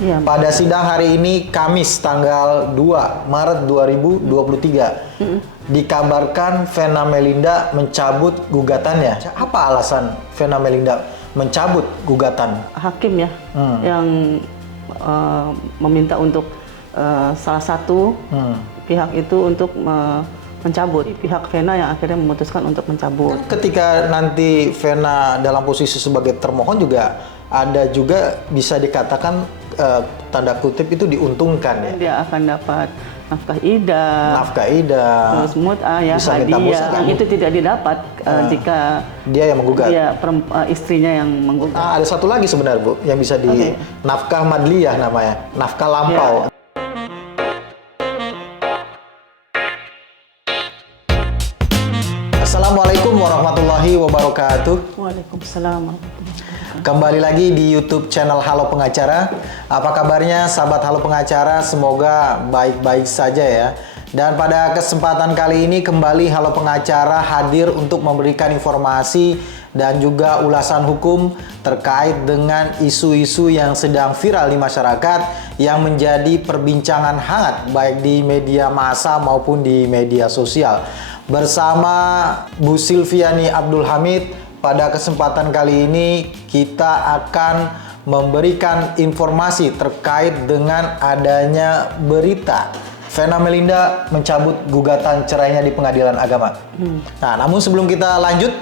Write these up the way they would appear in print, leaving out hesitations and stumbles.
Iya. Pada sidang hari ini Kamis tanggal 2 Maret 2023 dikabarkan Vena Melinda mencabut gugatannya. Apa alasan Vena Melinda mencabut gugatan? Hakim ya yang meminta untuk salah satu pihak itu untuk mencabut. Pihak Vena yang akhirnya memutuskan untuk mencabut. Ketika nanti Vena dalam posisi sebagai termohon juga ada juga bisa dikatakan tanda kutip itu diuntungkan ya. Dia akan dapat nafkah iddah, terus mut'ah ya, hadiah. Yang itu tidak didapat jika dia yang menggugat. Dia istrinya yang menggugat. Ada satu lagi sebenarnya Bu yang bisa di nafkah madliyah namanya, nafkah lampau. Assalamualaikum warahmatullahi wabarakatuh. Waalaikumsalam warahmatullahi wabarakatuh. Kembali lagi di YouTube channel Halo Pengacara. Apa kabarnya sahabat Halo Pengacara? Semoga baik-baik saja ya. Dan pada kesempatan kali ini kembali Halo Pengacara hadir untuk memberikan informasi dan juga ulasan hukum terkait dengan isu-isu yang sedang viral di masyarakat yang menjadi perbincangan hangat baik di media massa maupun di media sosial. Bersama Bu Silviani Abdul Hamid, pada kesempatan kali ini kita akan memberikan informasi terkait dengan adanya berita Vena Melinda mencabut gugatan cerainya di Pengadilan Agama. Nah, namun sebelum kita lanjut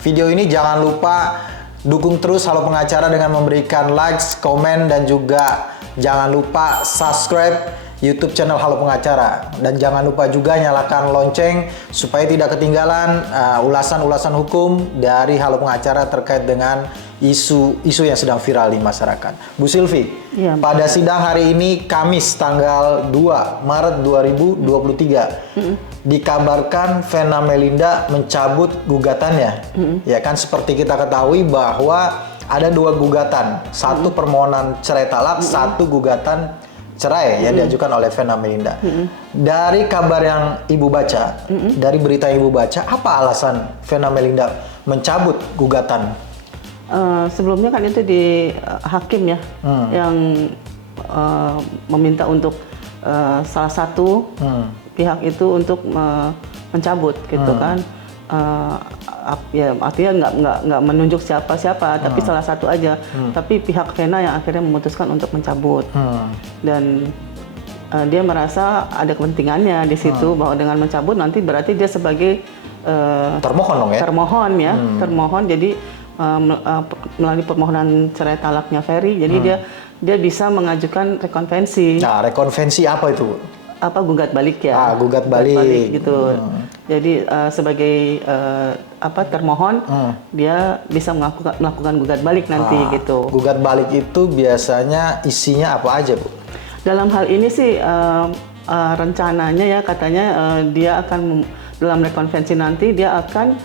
video ini, jangan lupa dukung terus Halo Pengacara dengan memberikan likes, komen, dan juga jangan lupa subscribe YouTube channel Halo Pengacara. Dan jangan lupa juga nyalakan lonceng supaya tidak ketinggalan ulasan-ulasan hukum dari Halo Pengacara terkait dengan isu-isu yang sedang viral di masyarakat. Bu Silvi, pada sidang hari ini Kamis tanggal 2 Maret 2023 dikabarkan Vena Melinda mencabut gugatannya. Ya kan, seperti kita ketahui bahwa ada dua gugatan, satu permohonan cerai talak, satu gugatan cerai yang diajukan oleh Vena Melinda. Dari kabar yang Ibu baca, dari berita yang Ibu baca, apa alasan Vena Melinda mencabut gugatan? Sebelumnya kan itu di hakim ya yang meminta untuk salah satu pihak itu untuk mencabut gitu kan. Ya artinya nggak menunjuk siapa-siapa, tapi salah satu aja. Tapi pihak Vena yang akhirnya memutuskan untuk mencabut. Dan dia merasa ada kepentingannya di situ bahwa dengan mencabut nanti berarti dia sebagai termohon dong ya? Termohon ya, termohon. Jadi melalui permohonan cerai talaknya Ferry, jadi dia bisa mengajukan rekonvensi. Nah, rekonvensi apa itu? Gugat balik ya. Gugat balik gitu. Jadi sebagai termohon dia bisa melakukan gugat balik nanti gitu. Gugat balik itu biasanya isinya apa aja, Bu? Dalam hal ini sih rencananya ya katanya dia akan dalam rekonvensi nanti dia akan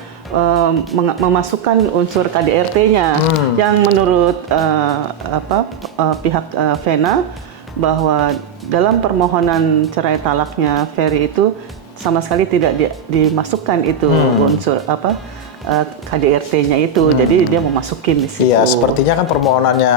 memasukkan unsur KDRT-nya yang menurut pihak Vena bahwa dalam permohonan cerai talaknya Ferry itu sama sekali tidak dimasukkan itu unsur KDRT-nya itu. Jadi dia memasukin di situ. Iya, sepertinya kan permohonannya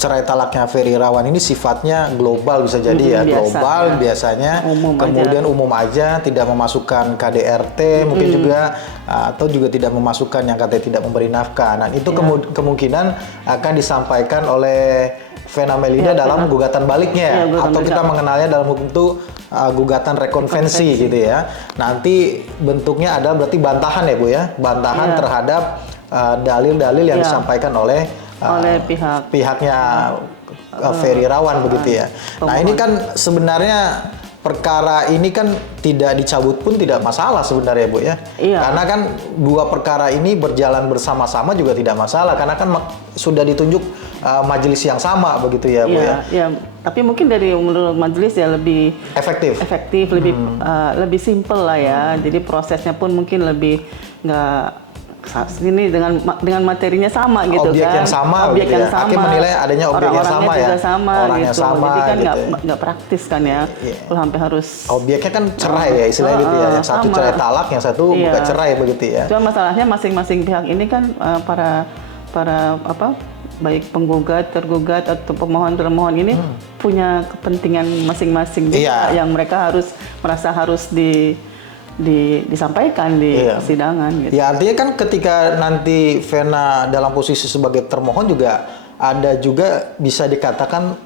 cerai talaknya Ferry Irawan ini sifatnya global, bisa jadi ya, global biasanya, kemudian umum aja, tidak memasukkan KDRT, mungkin juga atau juga tidak memasukkan yang katanya tidak memberi nafkah. Nah, itu kemungkinan akan disampaikan oleh Vena Melinda dalam gugatan baliknya, atau kita mengenalnya dalam hukum itu gugatan rekonvensi gitu ya. Nanti bentuknya adalah berarti bantahan ya Bu ya, bantahan terhadap dalil-dalil yang disampaikan oleh pihaknya Ferry Irawan begitu ya. Nah, ini kan sebenarnya perkara ini kan tidak dicabut pun tidak masalah sebenarnya Bu ya. Karena kan dua perkara ini berjalan bersama-sama juga tidak masalah, karena kan sudah ditunjuk majelis yang sama begitu ya Bu ya. Ya, tapi mungkin dari menurut majelis ya lebih efektif, lebih simple lah ya. Jadi prosesnya pun mungkin lebih nggak ini dengan materinya sama gitu objek kan. Yang sama, objek gitu yang ya. sama. Hakim menilai adanya objek yang sama ya. Orangnya gitu. sama. Jadi kan gitu nggak praktis kan ya. Sampai harus objeknya kan cerai ya istilahnya gitu ya. Yang satu cerai talak, yang satu bukan cerai begitu ya. Cuma masalahnya masing-masing pihak ini kan para baik penggugat, tergugat atau pemohon termohon ini punya kepentingan masing-masing juga yang mereka merasa harus disampaikan di persidangan gitu. Ya artinya kan ketika nanti Vena dalam posisi sebagai termohon juga ada juga bisa dikatakan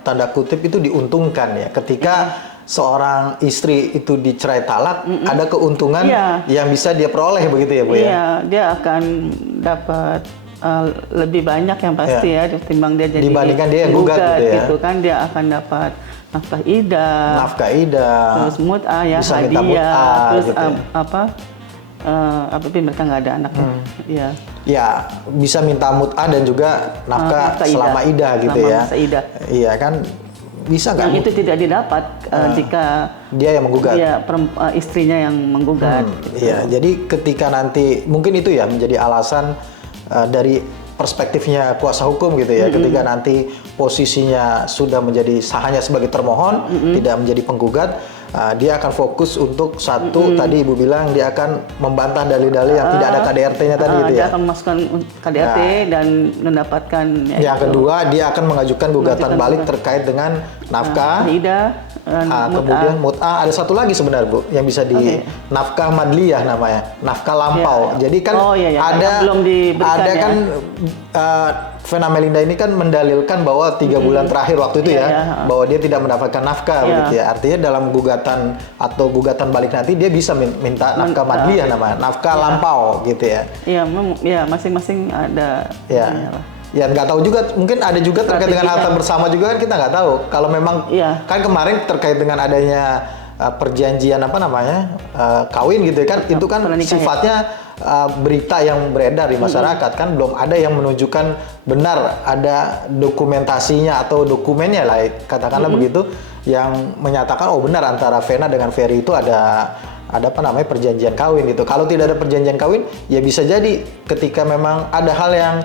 tanda kutip itu diuntungkan ya ketika seorang istri itu dicerai talak ada keuntungan yang bisa dia peroleh begitu ya Bu ya? Iya, dia akan dapat lebih banyak yang pasti ya ketimbang dia jadi dibandingkan dia yang gugat gitu kan, dia akan dapat nafkah idah, terus mut'ah ya, bisa hadiah, terus gitu tapi mereka nggak ada anaknya. Ya bisa minta mut'ah dan juga nafkah selama idah gitu ya. Masa idah. Iya kan bisa nggak? Yang itu tidak didapat jika dia yang menggugat. Istrinya yang menggugat. Iya, jadi ketika nanti mungkin itu ya menjadi alasan dari perspektifnya kuasa hukum gitu ya, ketika nanti posisinya sudah menjadi hanya sebagai termohon, tidak menjadi penggugat, dia akan fokus untuk satu tadi Ibu bilang dia akan membantah dalil-dalil yang tidak ada KDRT-nya tadi gitu ya. Dia akan memasukkan KDRT dan mendapatkan. Yang kedua dia akan mengajukan gugatan balik terkait dengan nafkah. Kemudian mut'ah, ada satu lagi sebenarnya Bu yang bisa nafkah madliyah namanya, nafkah lampau. Jadi kan ada kan Vena Melinda ini kan mendalilkan bahwa 3 bulan terakhir waktu itu bahwa dia tidak mendapatkan nafkah begitu ya. Artinya dalam gugatan atau gugatan balik nanti dia bisa minta nafkah madliyah namanya, nafkah lampau gitu ya. Iya, masing-masing ada. Ya nggak tahu juga, mungkin ada juga terkait dengan harta bersama juga kan kita nggak tahu. Kalau memang kan kemarin terkait dengan adanya perjanjian kawin gitu ya kan, itu kan sifatnya berita yang beredar di masyarakat kan belum ada yang menunjukkan benar ada dokumentasinya atau dokumennya lah katakanlah begitu yang menyatakan benar antara Vena dengan Ferry itu ada perjanjian kawin gitu. Kalau tidak ada perjanjian kawin ya bisa jadi ketika memang ada hal yang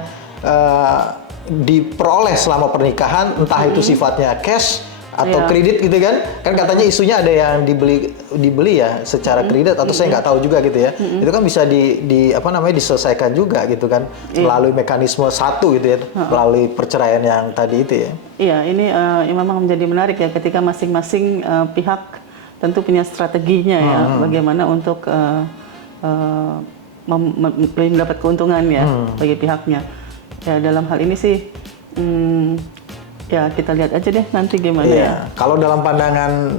diperoleh selama pernikahan, entah itu sifatnya cash atau kredit gitu kan katanya isunya ada yang dibeli ya secara kredit atau saya nggak tahu juga gitu ya. Itu kan bisa diselesaikan juga gitu kan melalui mekanisme satu gitu ya, melalui perceraian yang tadi itu ya. Iya, ini memang menjadi menarik ya ketika masing-masing pihak tentu punya strateginya ya bagaimana untuk mendapat keuntungan ya bagi pihaknya. Ya dalam hal ini sih ya kita lihat aja deh nanti gimana ya. Kalau dalam pandangan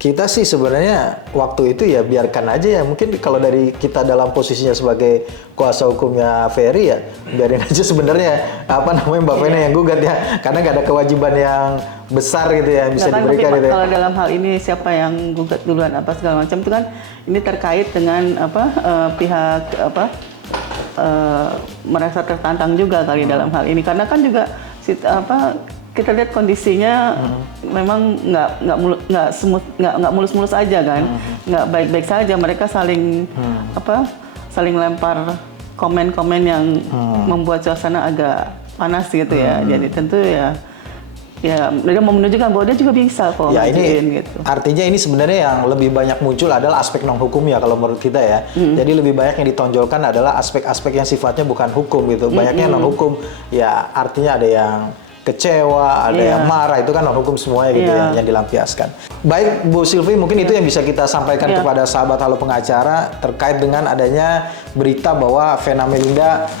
kita sih sebenarnya waktu itu ya biarkan aja ya. Mungkin kalau dari kita dalam posisinya sebagai kuasa hukumnya Ferry ya biarin aja sebenarnya Mbak Vena yang gugat ya. Karena nggak ada kewajiban yang besar gitu ya bisa diberikan gitu ya. Kalau dalam hal ini siapa yang gugat duluan segala macam itu kan ini terkait dengan pihak merasa tertantang juga kali dalam hal ini karena kan juga kita lihat kondisinya memang nggak mulus-mulus aja kan, nggak baik-baik saja, mereka saling saling lempar komen-komen yang membuat suasana agak panas gitu ya. Jadi tentu ya dia mau menunjukkan bahwa dia juga bisa kok ini gitu. Artinya ini sebenarnya yang lebih banyak muncul adalah aspek non hukum ya kalau menurut kita ya. Jadi lebih banyak yang ditonjolkan adalah aspek-aspek yang sifatnya bukan hukum gitu. Banyaknya non hukum ya artinya ada yang kecewa, ada yang marah, itu kan non hukum semuanya gitu yang dilampiaskan. Baik Bu Sylvie, mungkin itu yang bisa kita sampaikan kepada sahabat Halo Pengacara terkait dengan adanya berita bahwa Vena Melinda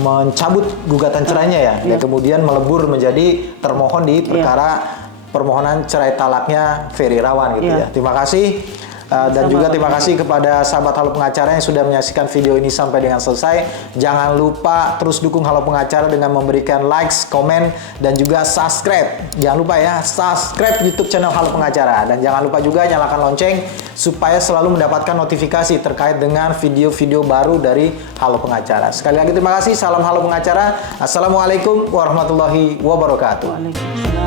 mencabut gugatan cerainya dan kemudian melebur menjadi termohon di perkara permohonan cerai talaknya Ferry Irawan gitu ya. Terima kasih dan juga terima kasih kepada sahabat Halo Pengacara yang sudah menyaksikan video ini sampai dengan selesai. Jangan lupa terus dukung Halo Pengacara dengan memberikan likes, komen, dan juga subscribe. Jangan lupa ya, subscribe YouTube channel Halo Pengacara. Dan jangan lupa juga nyalakan lonceng supaya selalu mendapatkan notifikasi terkait dengan video-video baru dari Halo Pengacara. Sekali lagi terima kasih, salam Halo Pengacara. Assalamualaikum warahmatullahi wabarakatuh. Waalaikumsalam.